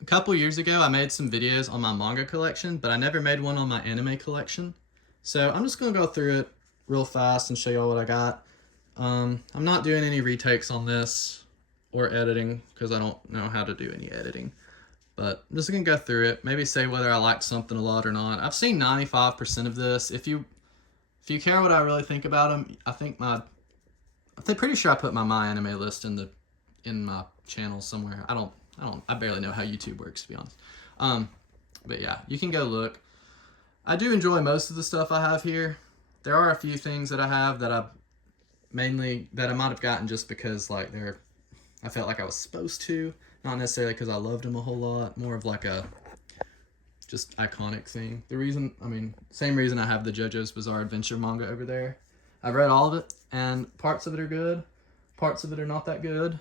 A couple years ago, I made some videos on my manga collection, but I never made one on my anime collection. So I'm just going to go through it real fast and show y'all what I got. I'm not doing any retakes on this or editing because I don't know how to do any editing. But I'm just going to go through it, maybe say whether I liked something a lot or not. I've seen 95% of this. If you care what I really think about them, I'm pretty sure I put my anime list in my channel somewhere. I barely know how YouTube works, to be honest. But yeah, you can go look. I do enjoy most of the stuff I have here. There are a few things that I have that I might have gotten just because like I felt like I was supposed to, not necessarily because I loved them a whole lot. More of like a just iconic thing. Same reason I have the JoJo's Bizarre Adventure manga over there. I've read all of it, and parts of it are good, parts of it are not that good.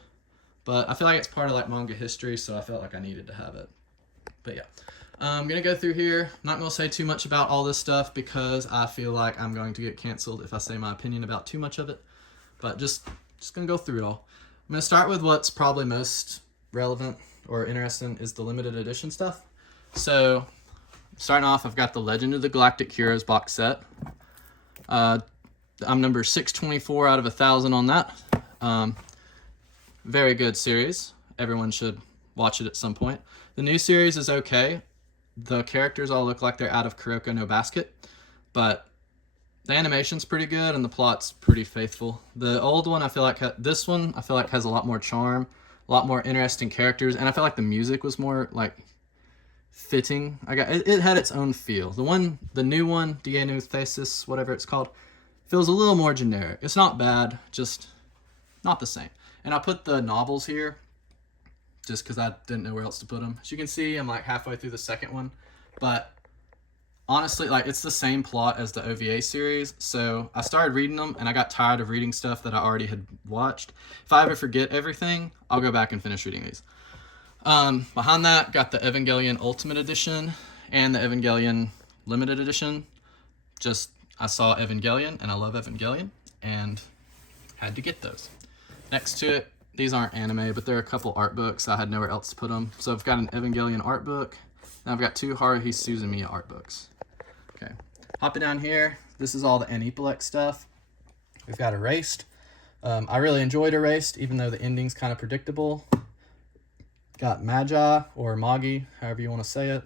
But I feel like it's part of like manga history, so I felt like I needed to have it. But yeah, I'm gonna go through here. I'm not gonna say too much about all this stuff because I feel like I'm going to get canceled if I say my opinion about too much of it. But just gonna go through it all. I'm gonna start with what's probably most relevant or interesting is the limited edition stuff. So starting off, I've got the Legend of the Galactic Heroes box set. I'm number 624 out of 1,000 on that. Very good series. Everyone should watch it at some point. The new series is okay. The characters all look like they're out of Kuroko no Basket, but the animation's pretty good and the plot's pretty faithful. The old one, I feel like has a lot more charm, a lot more interesting characters, and I feel like the music was more like fitting. It had its own feel. The new one, Dienu Thesis, whatever it's called, feels a little more generic. It's not bad, just not the same. And I put the novels here just because I didn't know where else to put them. As you can see, I'm like halfway through the second one. But honestly, like it's the same plot as the OVA series. So I started reading them and I got tired of reading stuff that I already had watched. If I ever forget everything, I'll go back and finish reading these. Behind that, got the Evangelion Ultimate Edition and the Evangelion Limited Edition. I saw Evangelion and I love Evangelion and had to get those. Next to it, these aren't anime, but there are a couple art books. I had nowhere else to put them. So I've got an Evangelion art book, and I've got two Haruhi Suzumiya art books. Okay, hopping down here, this is all the Aniplex stuff. We've got Erased. I really enjoyed Erased, even though the ending's kind of predictable. Got Magi, or Magi, however you want to say it.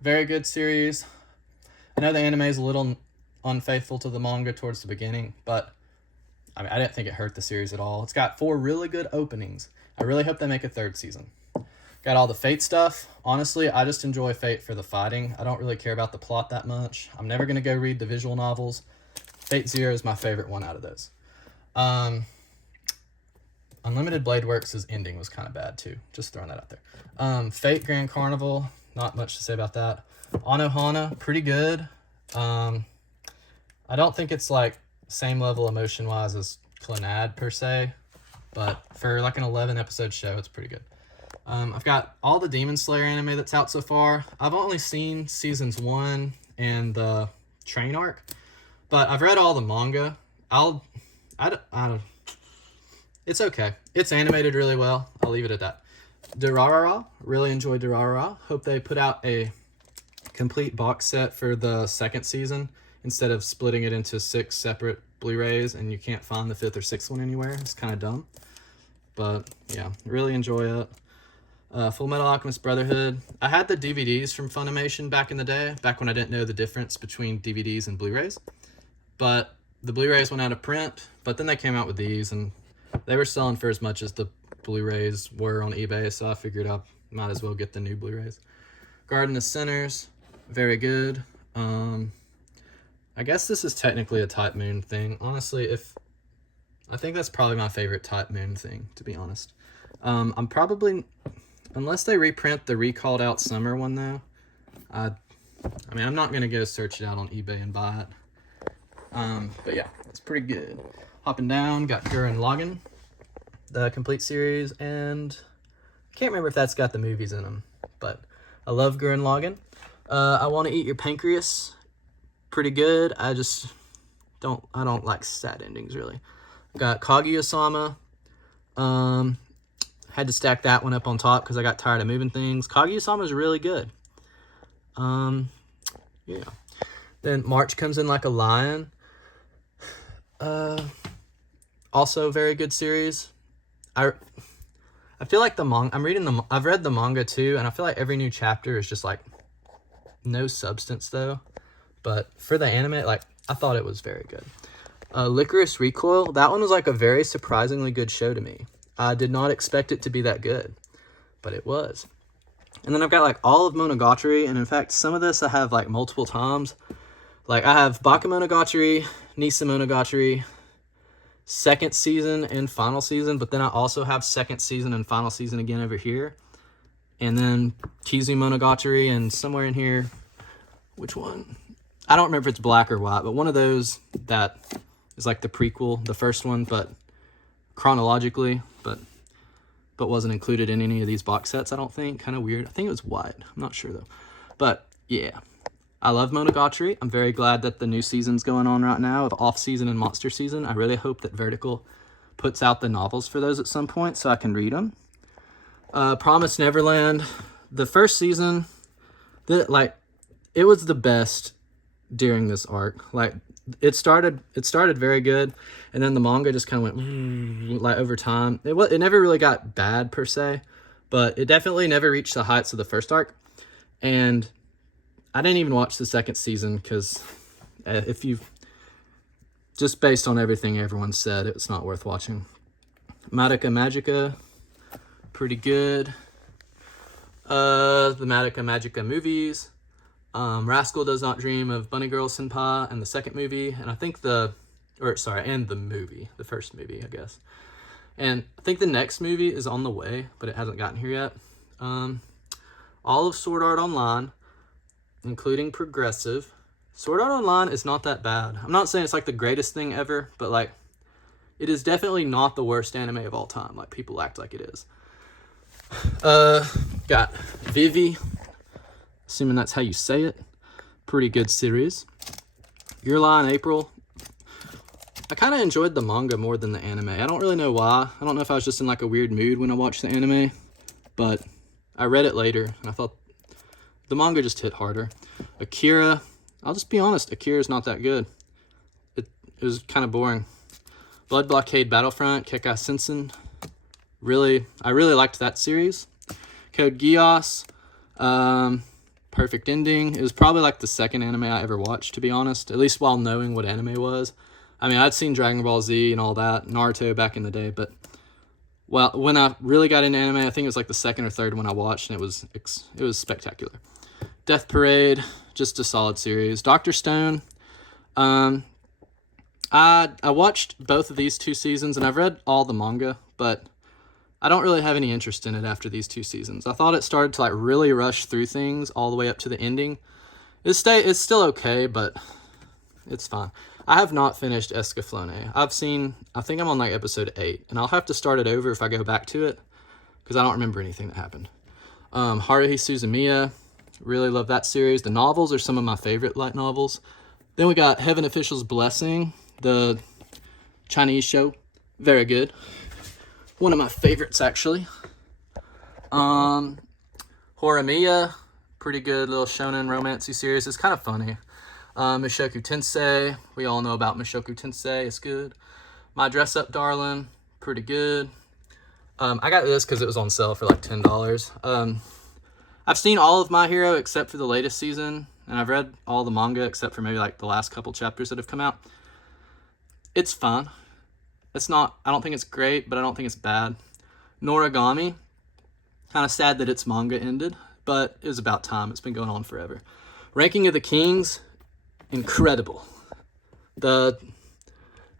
Very good series. I know the anime is a little unfaithful to the manga towards the beginning, but I didn't think it hurt the series at all. It's got 4 really good openings. I really hope they make a 3rd season. Got all the Fate stuff. Honestly, I just enjoy Fate for the fighting. I don't really care about the plot that much. I'm never going to go read the visual novels. Fate Zero is my favorite one out of those. Unlimited Blade Works' ending was kind of bad too. Just throwing that out there. Fate Grand Carnival, not much to say about that. Anohana, pretty good. I don't think it's like same level emotion-wise as Clannad per se, but for like an 11-episode show, it's pretty good. I've got all the Demon Slayer anime that's out so far. I've only seen seasons 1 and the train arc, but I've read all the manga. It's okay. It's animated really well. I'll leave it at that. Durarara, really enjoyed Durarara. Hope they put out a complete box set for the 2nd season instead of splitting it into 6 separate Blu-rays and you can't find the 5th or 6th one anywhere. It's kind of dumb. But yeah, really enjoy it. Full Metal Alchemist Brotherhood. I had the DVDs from Funimation back in the day, back when I didn't know the difference between DVDs and Blu-rays. But the Blu-rays went out of print, but then they came out with these and they were selling for as much as the Blu-rays were on eBay, so I figured I might as well get the new Blu-rays. Garden of Sinners, very good. I guess this is technically a Type Moon thing. Honestly, I think that's probably my favorite Type Moon thing, to be honest. I'm probably, unless they reprint the Recalled Out Summer one though, I'm not going to go search it out on eBay and buy it. But yeah, it's pretty good. Hopping down, got Gurren Lagann, the complete series, and I can't remember if that's got the movies in them, but I love Gurren Lagann. I Want to Eat Your Pancreas, pretty good. I don't like sad endings really. Got Kaguya-sama. Had to stack that one up on top because I got tired of moving things. Kaguya-sama is really good. Yeah. Then March Comes in Like a Lion. Also very good series. I feel like I've read the manga too, and I feel like every new chapter is just like no substance though. But for the anime, like, I thought it was very good. Licorice Recoil, that one was like a very surprisingly good show to me. I did not expect it to be that good, but it was. And then I've got like all of Monogatari, and in fact, some of this I have like multiple times. Like I have Bakemonogatari, Nisa Monogatari, second season and final season, but then I also have second season and final season again over here. And then Kizu Monogatari, and somewhere in here, which one? I don't remember if it's black or white, but one of those that is like the prequel, the first one, but chronologically, but wasn't included in any of these box sets, I don't think. Kind of weird. I think it was white. I'm not sure though. But yeah, I love Monogatari. I'm very glad that the new season's going on right now of Off Season and Monster Season. I really hope that Vertical puts out the novels for those at some point so I can read them. Promised Neverland, the first season, it was the best during this arc. Like it started very good, and then the manga just kind of went like over time. It never really got bad per se, but it definitely never reached the heights of the first arc. And I didn't even watch the second season because if you just based on everything everyone said, it's not worth watching. Madoka Magica, pretty good. The Madoka Magica movies. Rascal Does Not Dream of Bunny Girl Senpai, and the second movie, and I think the movie, the first movie, I guess. And I think the next movie is on the way, but it hasn't gotten here yet. All of Sword Art Online, including Progressive. Sword Art Online is not that bad. I'm not saying it's like the greatest thing ever, but like, it is definitely not the worst anime of all time, like people act like it is. Got Vivi, assuming that's how you say it. Pretty good series. Your Lie in April. I kind of enjoyed the manga more than the anime. I don't really know why. I don't know if I was just in like a weird mood when I watched the anime, but I read it later and I thought the manga just hit harder. Akira, I'll just be honest, Akira's not that good. It was kind of boring. Blood Blockade Battlefront, Kekkai Sensen. I really liked that series. Code Geass. Perfect Ending. It was probably like the second anime I ever watched, to be honest, at least while knowing what anime was. I mean, I'd seen Dragon Ball Z and all that, Naruto back in the day, but well, when I really got into anime, I think it was like the second or third one I watched, and it was spectacular. Death Parade, just a solid series. Dr. Stone. I watched both of these 2 seasons, and I've read all the manga, but I don't really have any interest in it after these 2 seasons. I thought it started to like really rush through things all the way up to the ending. It's still okay, but it's fine. I have not finished Escaflowne. I think I'm on like episode 8, and I'll have to start it over if I go back to it, because I don't remember anything that happened. Haruhi Suzumiya, really love that series. The novels are some of my favorite light novels. Then we got Heaven Official's Blessing, the Chinese show. Very good. One of my favorites, actually. Horimiya, pretty good little shonen romancy series. It's kind of funny. Mushoku Tensei, we all know about Mushoku Tensei. It's good. My Dress Up Darling, pretty good. I got this because it was on sale for like $10. I've seen all of My Hero except for the latest season, and I've read all the manga except for maybe like the last couple chapters that have come out. It's fun. I don't think it's great, but I don't think it's bad. Noragami, kind of sad that its manga ended, but it was about time. It's been going on forever. Ranking of the Kings, incredible. I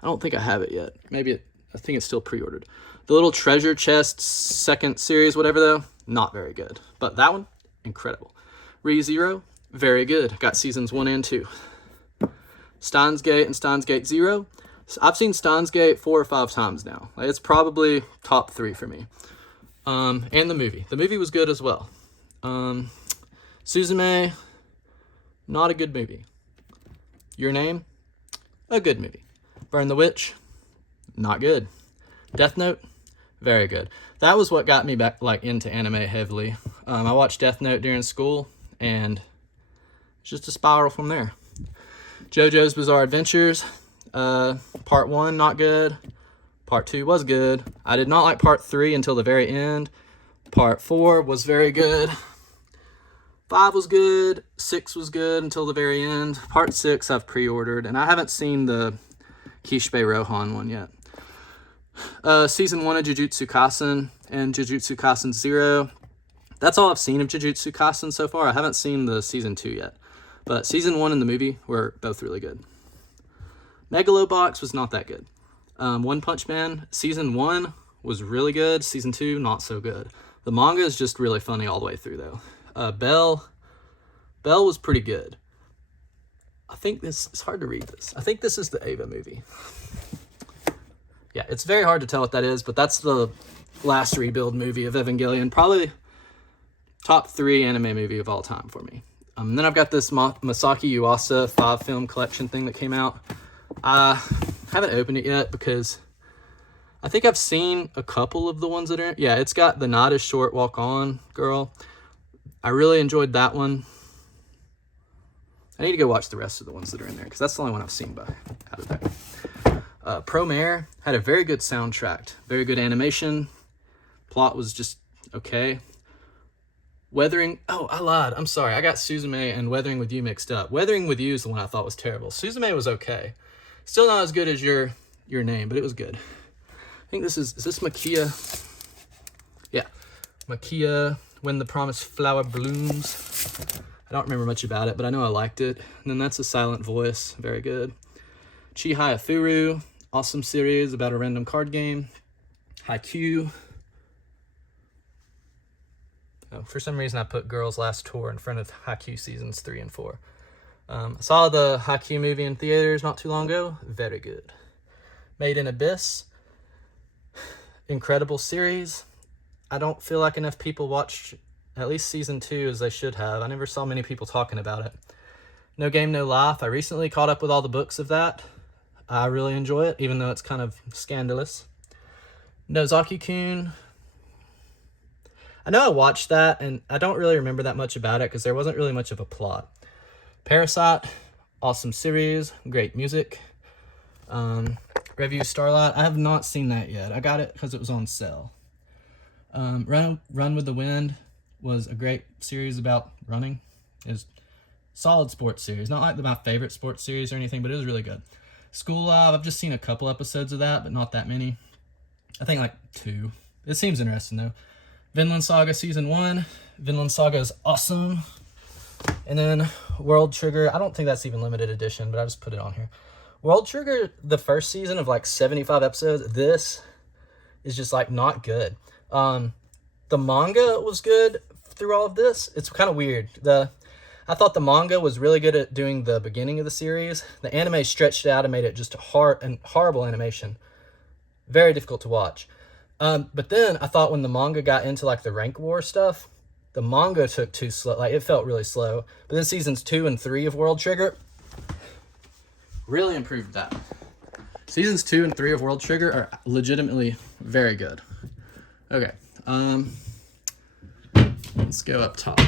don't think I have it yet. I think it's still pre-ordered. The Little Treasure Chest second series, whatever though, not very good. But that one, incredible. ReZero, very good. Got seasons 1 and 2. Steins Gate and Steins Gate Zero. I've seen Steins Gate 4 or 5 times now. Like, it's probably top 3 for me. And the movie. The movie was good as well. Suzume, not a good movie. Your Name, a good movie. Burn the Witch, not good. Death Note, Very good. That was what got me back like into anime heavily. I watched Death Note during school, and it's just a spiral from there. JoJo's Bizarre Adventures, part 1 not good. Part 2 was good. I did not like part 3 until the very end. Part 4 was very good. 5 was good. 6 was good until the very end. Part 6 I've pre-ordered, and I haven't seen the Kishbe Rohan one yet. Season 1 of Jujutsu Kaisen and Jujutsu Kaisen 0. That's all I've seen of Jujutsu Kaisen so far. I haven't seen the season 2 yet. But season 1 and the movie were both really good. Megalobox was not that good. One Punch Man, season 1 was really good. Season 2, not so good. The manga is just really funny all the way through, though. Bell was pretty good. I think this, it's hard to read this. I think this is the Eva movie. Yeah, it's very hard to tell what that is, but that's the last rebuild movie of Evangelion. Probably top 3 anime movie of all time for me. Then I've got this Masaki Yuasa 5-film collection thing that came out. I haven't opened it yet because I think I've seen a couple of the ones that are in. Yeah, it's got the Not As Short Walk On girl. I really enjoyed that one. I need to go watch the rest of the ones that are in there because that's the only one I've seen out of that. Promare had a very good soundtrack, very good animation. Plot was just okay. Weathering, oh, I lied. I'm sorry. I got Suzume and Weathering With You mixed up. Weathering With You is the one I thought was terrible. Suzume was okay. Still not as good as your name, but it was good. I think is this Makia? Yeah. Makia, When the Promised Flower Blooms. I don't remember much about it, but I know I liked it. And then that's a silent voice. Very good. Chihaya Furu, awesome series about a random card game. Haikyuu. Oh, for some reason, I put Girls Last Tour in front of Haikyuu seasons 3 and 4. I saw the Haikyuu movie in theaters not too long ago. Very good. Made in Abyss. Incredible series. I don't feel like enough people watched at least season 2 as they should have. I never saw many people talking about it. No Game, No Life. I recently caught up with all the books of that. I really enjoy it, even though it's kind of scandalous. Nozaki-kun. I know I watched that, and I don't really remember that much about it because there wasn't really much of a plot. Parasite, awesome series, great music. Review Starlight, I have not seen that yet. I got it because it was on sale. Run with the Wind was a great series about running. It was solid sports series. Not like my favorite sports series or anything, but it was really good. School Live, I've just seen a couple episodes of that, but not that many. I think like 2. It seems interesting though. Vinland Saga Season 1. Vinland Saga is awesome. And then World Trigger. I don't think that's even limited edition, but I just put it on here. World Trigger, the first season of like 75 episodes, this is just like not good. The manga was good through all of this. It's kind of weird. I thought the manga was really good at doing the beginning of the series. The anime stretched it out and made it just horrible animation. Very difficult to watch. But then I thought when the manga got into like the rank war stuff, the manga took too slow. Like it felt really slow. But then seasons 2 and 3 of World Trigger really improved that. Seasons 2 and 3 of World Trigger are legitimately very good. Okay. Let's go up top.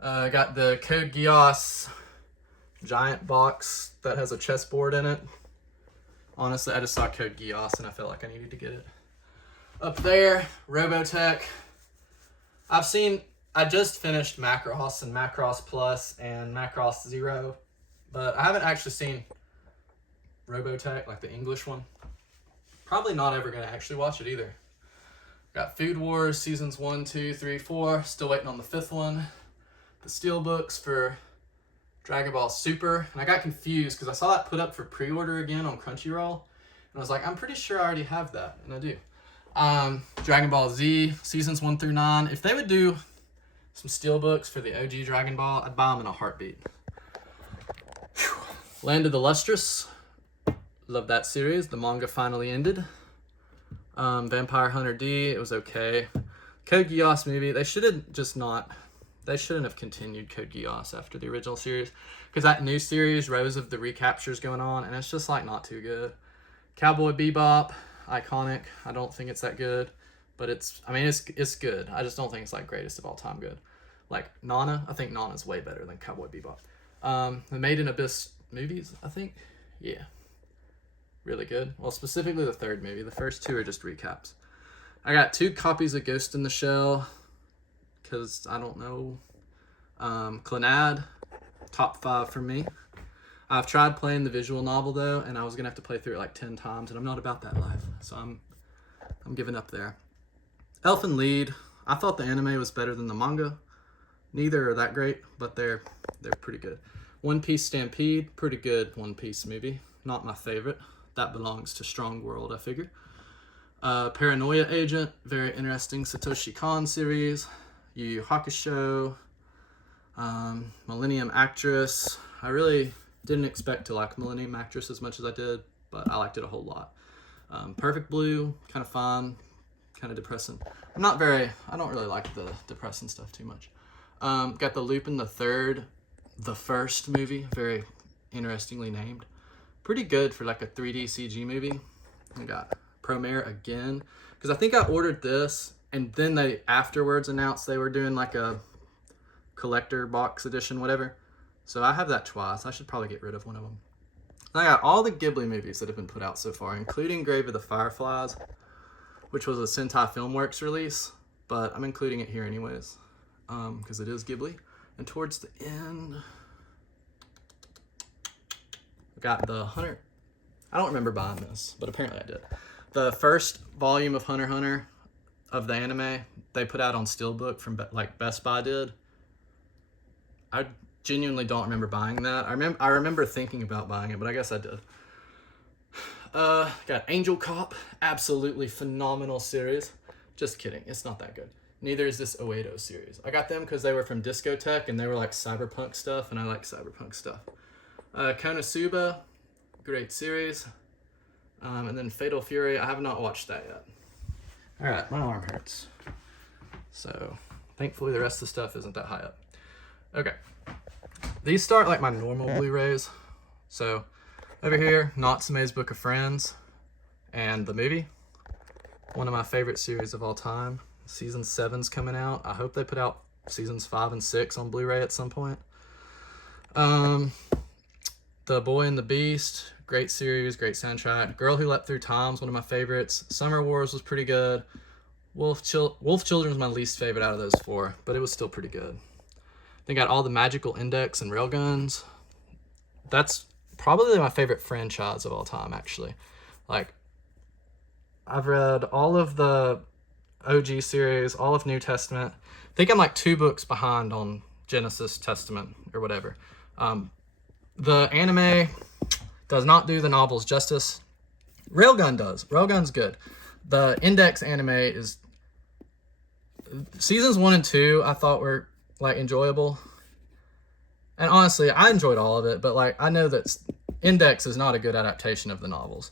I got the Code Geass giant box that has a chessboard in it. Honestly, I just saw Code Geass and I felt like I needed to get it. Up there, Robotech. I just finished Macross and Macross Plus and Macross Zero, but I haven't actually seen Robotech, like the English one. Probably not ever going to actually watch it either. Got Food Wars Seasons 1, 2, 3, 4. Still waiting on the 5th one. The Steelbooks for Dragon Ball Super. And I got confused because I saw that put up for pre-order again on Crunchyroll. And I was like, I'm pretty sure I already have that. And I do. Dragon Ball Z Seasons 1 through 9. If they would do some Steelbooks for the OG Dragon Ball, I'd buy them in a heartbeat. Whew. Land of the Lustrous. Love that series. The manga finally ended. Vampire Hunter D, it was okay. Code Geass movie, they shouldn't have continued Code Geass after the original series, because that new series, Rose of the Recapture's going on, and it's just like not too good. Cowboy Bebop, iconic. I don't think it's that good, but it's good. I just don't think it's like greatest of all time good. Like Nana, I think Nana's way better than Cowboy Bebop. The Made in Abyss movies, I think, yeah, really good. Well, specifically the third movie. The first two are just recaps. I got 2 copies of Ghost in the Shell, because I don't know. Clannad, top 5 for me. I've tried playing the visual novel though, and I was gonna have to play through it like 10 times, and I'm not about that life, so I'm giving up there. Elfen Lied, I thought the anime was better than the manga. Neither are that great, but they're pretty good. One Piece Stampede, pretty good One Piece movie. Not my favorite. That belongs to Strong World, I figure. Paranoia Agent, very interesting Satoshi Kon series. Yu Yu Hakusho. Millennium Actress. I really didn't expect to like Millennium Actress as much as I did, but I liked it a whole lot. Perfect Blue, kind of fun, kind of depressing. I don't really like the depressing stuff too much. Got the Lupin the Third, the first movie, very interestingly named. Pretty good for like a 3D CG movie. I got Promare again, because I think I ordered this, and then they afterwards announced they were doing like a collector box edition, whatever. So I have that twice. I should probably get rid of one of them. I got all the Ghibli movies that have been put out so far, including Grave of the Fireflies, which was a Sentai Filmworks release, but I'm including it here anyways, because it is Ghibli. And towards the end, I got the Hunter. I don't remember buying this, but apparently I did. The first volume of Hunter x Hunter of the anime, they put out on Steelbook from like Best Buy did. I genuinely don't remember buying that. I remember thinking about buying it, but I guess I did. Got Angel Cop, absolutely phenomenal series. Just kidding, it's not that good. Neither is this Oedo series. I got them because they were from Discotech and they were like cyberpunk stuff, and I like cyberpunk stuff. Konosuba, great series. And then Fatal Fury, I have not watched that yet. All right, my arm hurts. So thankfully the rest of the stuff isn't that high up. Okay, these start like my normal Blu-rays. So over here, Natsume's Book of Friends and the movie. One of my favorite series of all time. Season 7's coming out. I hope they put out seasons 5 and 6 on Blu-ray at some point. The Boy and the Beast, great series, great soundtrack. Girl Who Leapt Through Time's one of my favorites. Summer Wars was pretty good. Wolf Children was my least favorite out of those 4, but it was still pretty good. They got all the Magical Index and Railguns. That's probably my favorite franchise of all time, actually. Like, I've read all of the OG series, all of New Testament. I think I'm like 2 books behind on Genesis, Testament, or whatever. The anime does not do the novels justice. Railgun does. Railgun's good. The Index anime is... Seasons 1 and 2 I thought were like enjoyable. And honestly, I enjoyed all of it, but like I know that Index is not a good adaptation of the novels.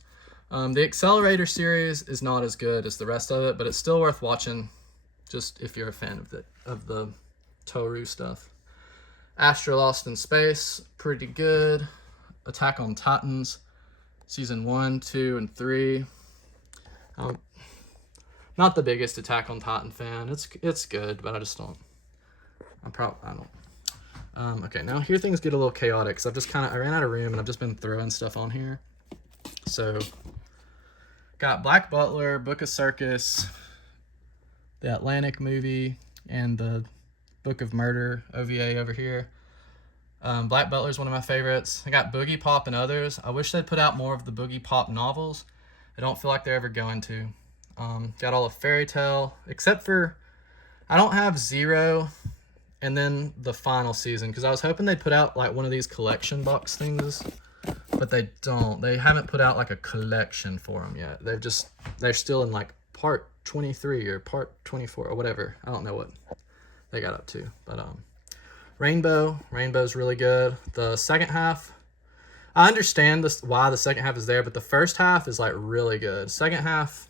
The Accelerator series is not as good as the rest of it, but it's still worth watching just if you're a fan of the Toru stuff. Astra Lost in Space, pretty good. Attack on Titans, season 1, 2, and 3. Not the biggest Attack on Titan fan. It's good, but I just don't. I don't. Okay, now here things get a little chaotic because I ran out of room and I've just been throwing stuff on here. So, got Black Butler, Book of Circus, the Atlantic movie, and the Book of Murder OVA over here. Black Butler is one of my favorites. I got Boogie Pop and others. I wish they'd put out more of the Boogie Pop novels. I don't feel like they're ever going to. Got all of Fairy Tale, except for I don't have Zero and then the final season, because I was hoping they'd put out like one of these collection box things, but they don't. They haven't put out like a collection for them yet. They're still in like part 23 or part 24 or whatever. I don't know what they got up to, but Rainbow's really good. The second half, I understand why the second half is there, but the first half is like really good. Second half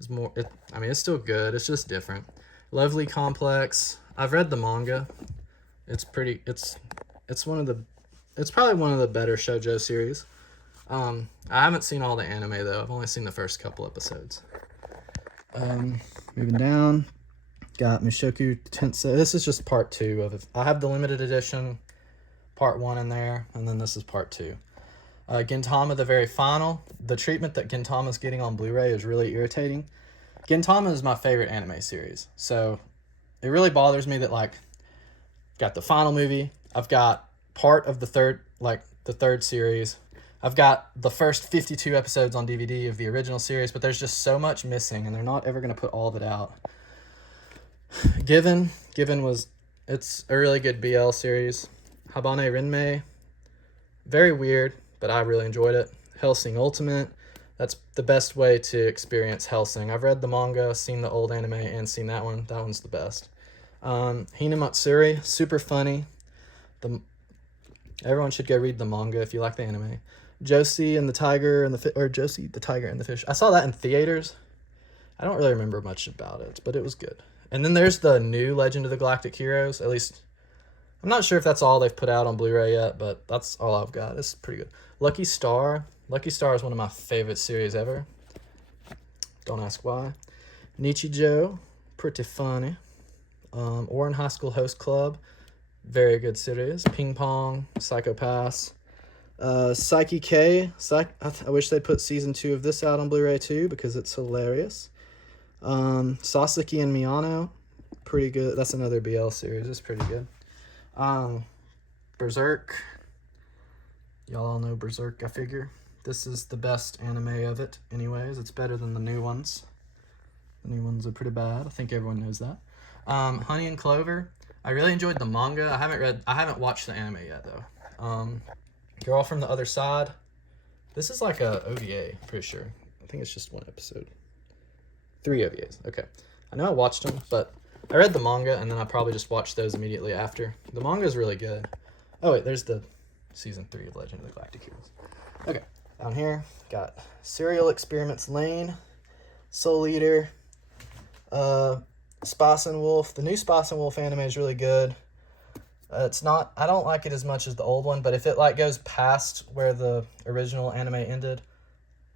is more, it's still good. It's just different. Lovely Complex. I've read the manga. It's probably one of the better shoujo series. I haven't seen all the anime though. I've only seen the first couple episodes. Moving down, got Mushoku Tensei. This is just part 2 of it. I have the limited edition part 1 in there, and then this is part 2. Gintama, the very final. The treatment that Gintama's getting on Blu-ray is really irritating. Gintama is my favorite anime series, so it really bothers me that, like, got the final movie, I've got part of the third series, I've got the first 52 episodes on DVD of the original series, but there's just so much missing, and they're not ever going to put all of it out. Given it's a really good BL series. Habane Renmei, very weird, but I really enjoyed it. Hellsing Ultimate, that's the best way to experience Hellsing. I've read the manga, seen the old anime, and seen that one. That one's the best. Hinamatsuri, super funny. Everyone should go read the manga if you like the anime. Josie the Tiger and the Fish. I saw that in theaters. I don't really remember much about it, but it was good. And then there's the new Legend of the Galactic Heroes. At least, I'm not sure if that's all they've put out on Blu-ray yet, but that's all I've got. It's pretty good. Lucky Star. Lucky Star is one of my favorite series ever. Don't ask why. Nichijou, pretty funny. Ouran High School Host Club, very good series. Ping Pong, Psycho-Pass. Psyche K. I wish they'd put season 2 of this out on Blu-ray too, because it's hilarious. Sasaki and Miyano, pretty good. That's another BL series. It's pretty good. Berserk. Y'all all know Berserk, I figure. This is the best anime of it anyways. It's better than the new ones. The new ones are pretty bad. I think everyone knows that. Honey and Clover. I really enjoyed the manga. I haven't watched the anime yet though. Girl from the Other Side. This is like a OVA, pretty sure. I think it's just 1 episode. 3 OVAs. Okay. I know I watched them, but I read the manga and then I probably just watched those immediately after. The manga is really good. Oh wait, there's the season 3 of Legend of the Galactic Heroes. Okay. Down here, got Serial Experiments Lane, Soul Eater, Spice and Wolf. The new Spice and Wolf anime is really good. I don't like it as much as the old one, but if it like goes past where the original anime ended,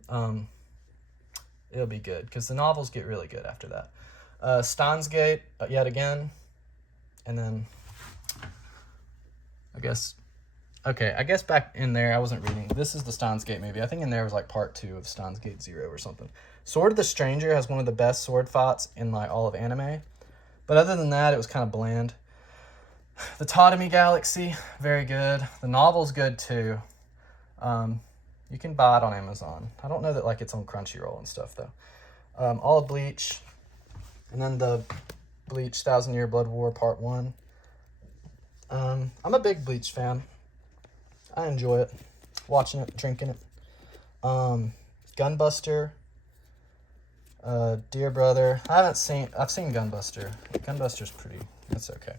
it'll be good, because the novels get really good after that. Steins Gate, yet again, and then I guess back in there, I wasn't reading. This is the Steins Gate movie. I think in there was like part 2 of Steins Gate 0 or something. Sword of the Stranger has one of the best sword fights in like all of anime. But other than that, it was kind of bland. The Totemi Galaxy, very good. The novel's good too. You can buy it on Amazon. I don't know that like it's on Crunchyroll and stuff though. All of Bleach. And then the Bleach 1000 Year Blood War Part 1. I'm a big Bleach fan. I enjoy it. Watching it, drinking it. Gunbuster. Dear Brother. I've seen Gunbuster. Gunbuster's pretty, it's okay.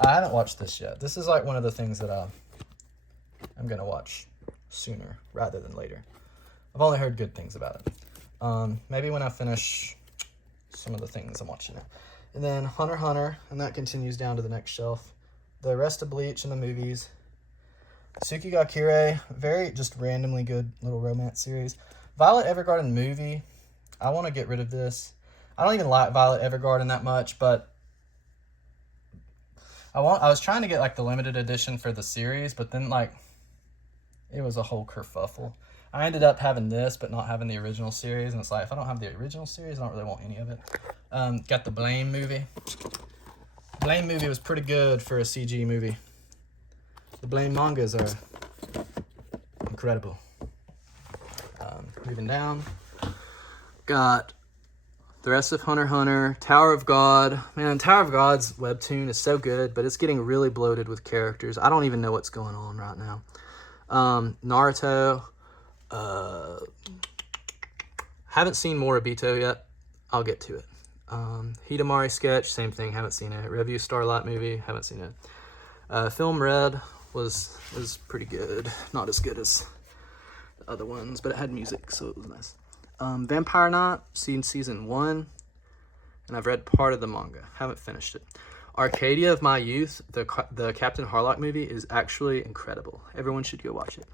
I haven't watched this yet. This is like one of the things that I'm going to watch sooner rather than later. I've only heard good things about it. Maybe when I finish some of the things I'm watching it. And then Hunter x Hunter, and that continues down to the next shelf. The rest of Bleach and the movies. Tsukigakure, very just randomly good little romance series. Violet Evergarden movie, I want to get rid of this. I don't even like Violet Evergarden that much, but I was trying to get like the limited edition for the series, but then like it was a whole kerfuffle. I ended up having this, but not having the original series, and it's like if I don't have the original series, I don't really want any of it. Got the Blame movie. Blame movie was pretty good for a CG movie. The Blame mangas are incredible. Moving down, got the rest of Hunter x Hunter, Tower of God. Man, Tower of God's webtoon is so good, but it's getting really bloated with characters. I don't even know what's going on right now. Naruto. Haven't seen Moribito yet. I'll get to it. Hidamari Sketch, same thing, haven't seen it. Review Starlight movie, haven't seen it. Film Red was pretty good. Not as good as the other ones, but it had music, so it was nice. Vampire Knight, seen season 1, and I've read part of the manga. Haven't finished it. Arcadia of My Youth, the Captain Harlock movie, is actually incredible. Everyone should go watch it.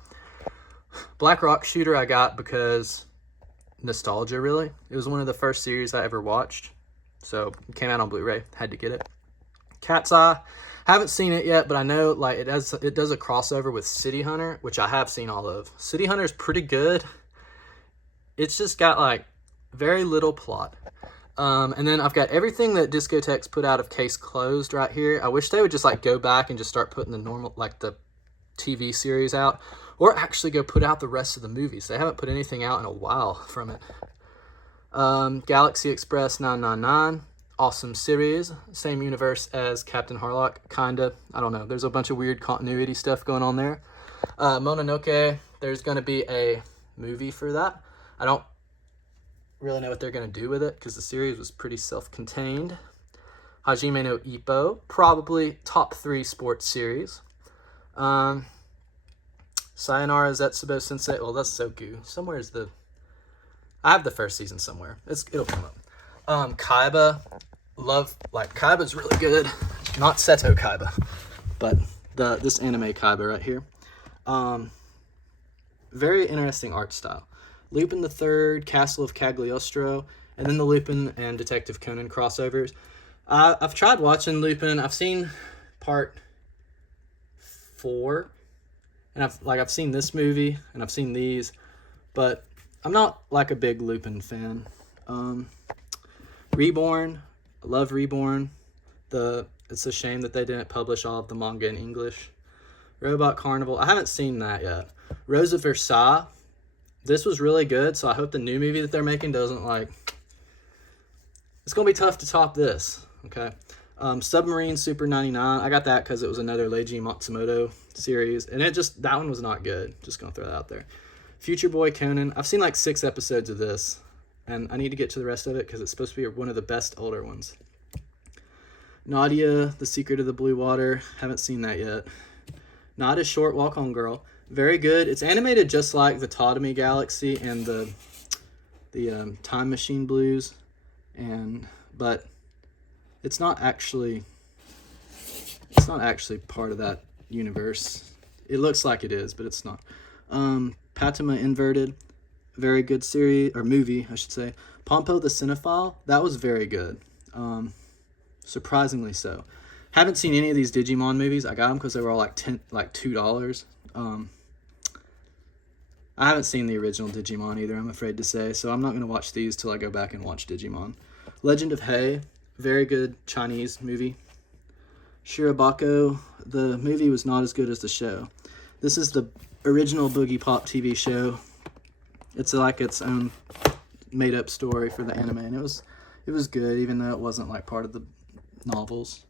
Black Rock Shooter I got because nostalgia, really. It was one of the first series I ever watched. So it came out on Blu-ray, had to get it. Cat's Eye, haven't seen it yet, but I know like it does a crossover with City Hunter, which I have seen all of. City Hunter is pretty good. It's just got like very little plot. And then I've got everything that Discotek's put out of Case Closed right here. I wish they would just like go back and just start putting the normal, like the TV series out, or actually go put out the rest of the movies. They haven't put anything out in a while from it. Galaxy Express 999, awesome series, same universe as Captain Harlock, kinda. I don't know, there's a bunch of weird continuity stuff going on there. Mononoke, there's going to be a movie for that. I don't really know what they're going to do with it because the series was pretty self-contained. Hajime no Ippo, probably top 3 sports series. Sayonara Zetsubo Sensei. Well, that's Soku. Somewhere's the... I have the first season somewhere. It'll come up. Kaiba. Kaiba's really good. Not Seto Kaiba, but this anime Kaiba right here. Very interesting art style. Lupin the Third, Castle of Cagliostro, and then the Lupin and Detective Conan crossovers. I've tried watching Lupin. I've seen part 4, and I've seen this movie and I've seen these, but I'm not like a big Lupin fan. Reborn, I love Reborn. It's a shame that they didn't publish all of the manga in English. Robot Carnival, I haven't seen that yet. Rose of Versailles, this was really good, so I hope the new movie that they're making doesn't it's gonna be tough to top this, okay? Submarine Super 99, I got that because it was another Leiji Matsumoto series, and that one was not good. Just gonna throw that out there. Future Boy Conan, I've seen like 6 episodes of this, and I need to get to the rest of it because it's supposed to be one of the best older ones. Nadia, The Secret of the Blue Water, haven't seen that yet. Not a Short Walk Home Girl, very good. It's animated just like the Totemi Galaxy and the Time Machine Blues, but it's not actually part of that universe. It looks like it is, but it's not. Patama Inverted, very good series, or movie, I should say. Pompo the Cinephile, that was very good. Surprisingly so. Haven't seen any of these Digimon movies. I got them because they were all like $2. I haven't seen the original Digimon either, I'm afraid to say, so I'm not going to watch these till I go back and watch Digimon. Legend of Hei, very good Chinese movie. Shirobako, the movie was not as good as the show. This is the original Boogie Pop TV show. It's like its own made-up story for the anime, and it was good, even though it wasn't like part of the novels.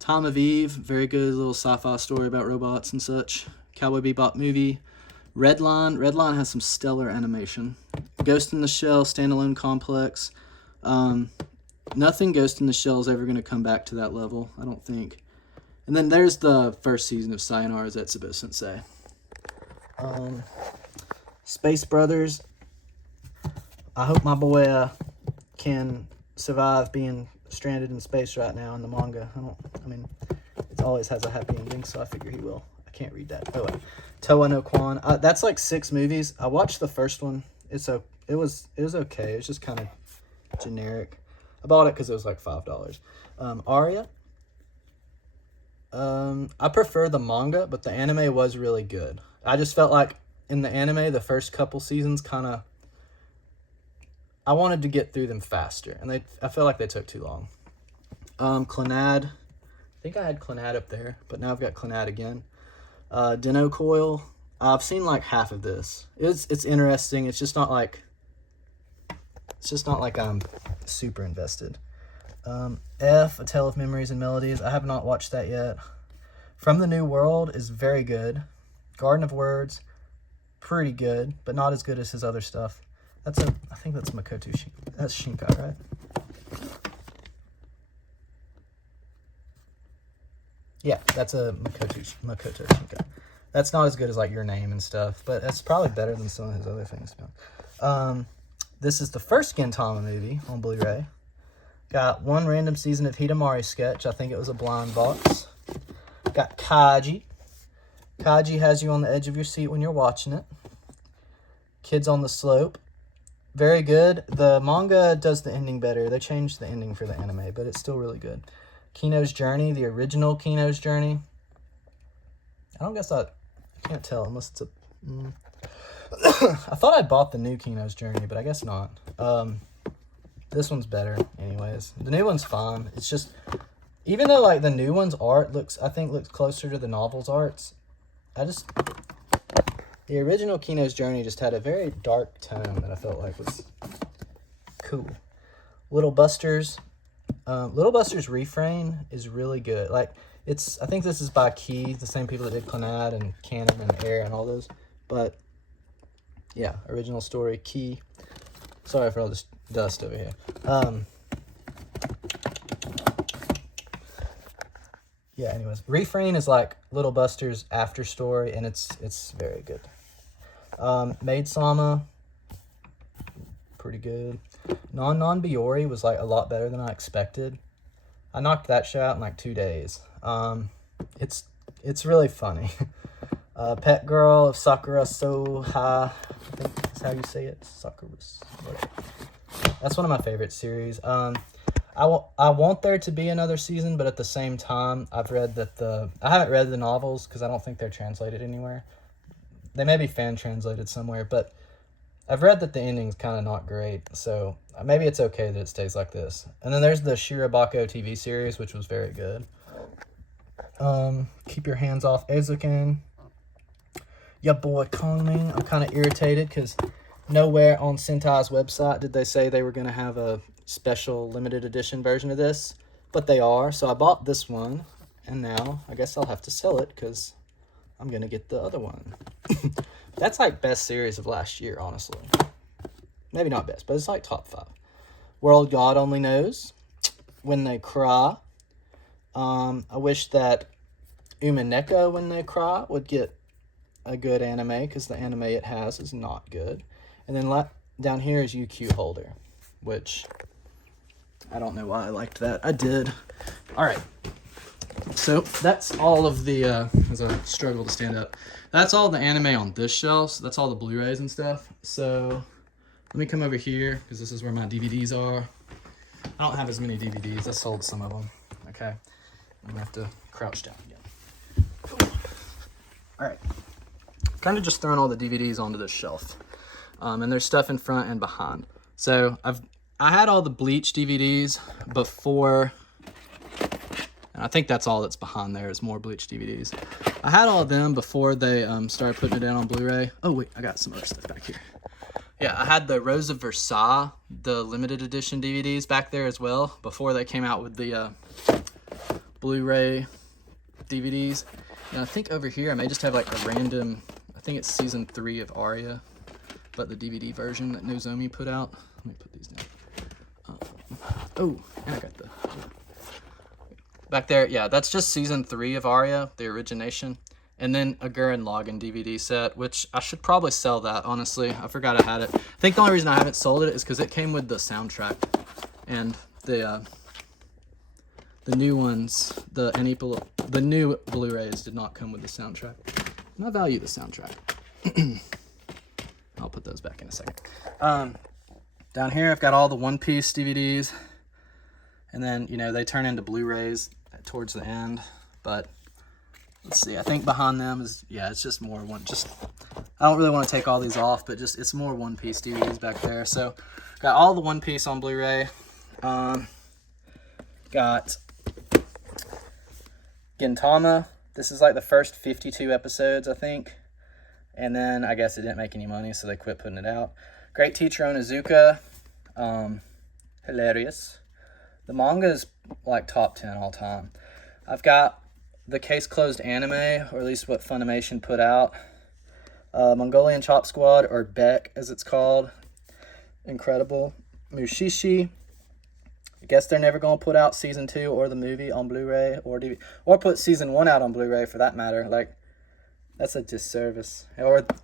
Time of Eve, very good little sci-fi story about robots and such. Cowboy Bebop movie. Redline has some stellar animation. Ghost in the Shell, standalone complex. Nothing Ghost in the Shell is ever going to come back to that level, I don't think. And then there's the first season of Sayonara Zetsubo Sensei. Space Brothers. I hope my boy can survive being stranded in space right now in the manga. It always has a happy ending, so I figure he will. I can't read that. Oh, Toa no Kwan. That's like 6 movies. I watched the first one. It was okay. It was just kind of generic. I bought it because it was like $5. Aria. I prefer the manga, but the anime was really good. I just felt like in the anime, the first couple seasons I wanted to get through them faster, and I felt like they took too long. Clannad. I think I had Clannad up there, but now I've got Clannad again. Dino Coil. I've seen like half of this. It's interesting. It's just not like I'm super invested. F, A Tale of Memories and Melodies. I have not watched that yet. From the New World is very good. Garden of Words, pretty good, but not as good as his other stuff. I think that's Makoto Shinkai. That's Shinkai, right? Yeah, that's a Makoto Shinkai. That's not as good as like Your Name and stuff, but that's probably better than some of his other things. This is the first Gintama movie on Blu-ray. Got one random season of Hidamari Sketch. I think it was a blind box. Got Kaji. Kaji has you on the edge of your seat when you're watching it. Kids on the Slope. Very good. The manga does the ending better. They changed the ending for the anime, but it's still really good. Kino's Journey, the original Kino's Journey. I can't tell unless it's a... I thought I bought the new Kino's Journey, but I guess not. This one's better anyways. The new one's fine. It's just, even though like the new one's art looks closer to the novel's arts, the original Kino's Journey just had a very dark tone that I felt like was cool. Little Buster's Refrain is really good. Like, I think this is by Key, the same people that did Clannad and Canon and Air and all those. But yeah, original story, Key. Sorry for all this dust over here. Yeah, anyways, Refrain is like Little Buster's after story, and it's very good. Maid Sama, pretty good. Non Biori was like a lot better than I expected. I knocked that show out in like 2 days. It's really funny. Pet Girl of Sakura Soha, I think that's how you say it. Sakura, whatever. That's one of my favorite series. I want there to be another season, but at the same time, I haven't read the novels because I don't think they're translated anywhere. They may be fan translated somewhere, but I've read that the ending's kind of not great, so maybe it's okay that it stays like this. And then there's the Shirobako TV series, which was very good. Keep Your Hands Off Eizouken. Ya boy Kongming. I'm kind of irritated because nowhere on Sentai's website did they say they were going to have a special limited edition version of this, but they are. So I bought this one, and now I guess I'll have to sell it because I'm going to get the other one. That's like best series of last year, honestly. Maybe not best, but it's like top 5. World God Only Knows. When They Cry. I wish that Umineko When They Cry would get a good anime, because the anime it has is not good. And then down here is UQ Holder, which I don't know why I liked that. I did. All right. So that's all of the, as I struggle to stand up, that's all the anime on this shelf. So that's all the Blu-rays and stuff. So let me come over here, because this is where my DVDs are. I don't have as many DVDs. I sold some of them. Okay. I'm going to have to crouch down again. Cool. All right. Kind of just throwing all the DVDs onto this shelf. And there's stuff in front and behind. So I had all the Bleach DVDs before, and I think that's all that's behind there is more Bleach DVDs. I had all of them before they started putting it down on Blu-ray. Oh wait, I got some other stuff back here. Yeah, I had the Rose of Versailles, the limited edition DVDs back there as well, before they came out with the Blu-ray DVDs. And I think over here I may just have like a random, I think it's season 3 of Aria, but the DVD version that Nozomi put out. Let me put these down. Oh, and I got the... Back there, yeah, that's just season 3 of Aria, the origination. And then a Gurren Lagann DVD set, which I should probably sell that, honestly. I forgot I had it. I think the only reason I haven't sold it is because it came with the soundtrack. And the new ones, the new Blu-rays did not come with the soundtrack. And I value the soundtrack. I'll put those back in a second. Down here, I've got all the One Piece DVDs. And then, you know, they turn into Blu-rays towards the end. But let's see, I think behind them is, yeah, it's just more I don't really want to take all these off, but it's more One Piece DVDs back there. So, got all the One Piece on Blu-ray. Got Gintama. This is like the first 52 episodes, I think. And then I guess it didn't make any money, so they quit putting it out. Great Teacher Onizuka. Hilarious. The manga is like top 10 all time. I've got the Case Closed anime, or at least what Funimation put out. Mongolian Chop Squad, or Beck as it's called. Incredible. Mushishi. I guess they're never going to put out season 2 or the movie on Blu-ray or DVD, or put season 1 out on Blu-ray for that matter. Like, that's a disservice.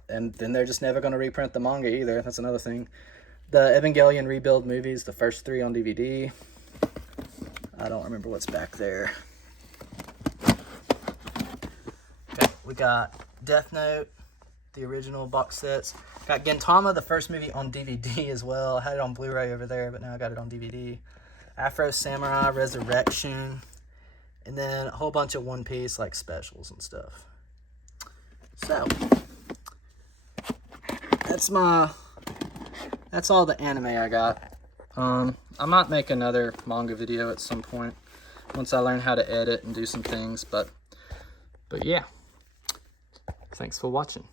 And then they're just never going to reprint the manga either. That's another thing. The Evangelion Rebuild movies, the first 3 on DVD. I don't remember what's back there. Okay, we got Death Note, the original box sets. Got Gintama, the first movie, on DVD as well. I had it on Blu-ray over there, but now I got it on DVD. Afro Samurai Resurrection. And then a whole bunch of One Piece, like, specials and stuff. So, that's all the anime I got. I might make another manga video at some point once I learn how to edit and do some things, but yeah. Thanks for watching.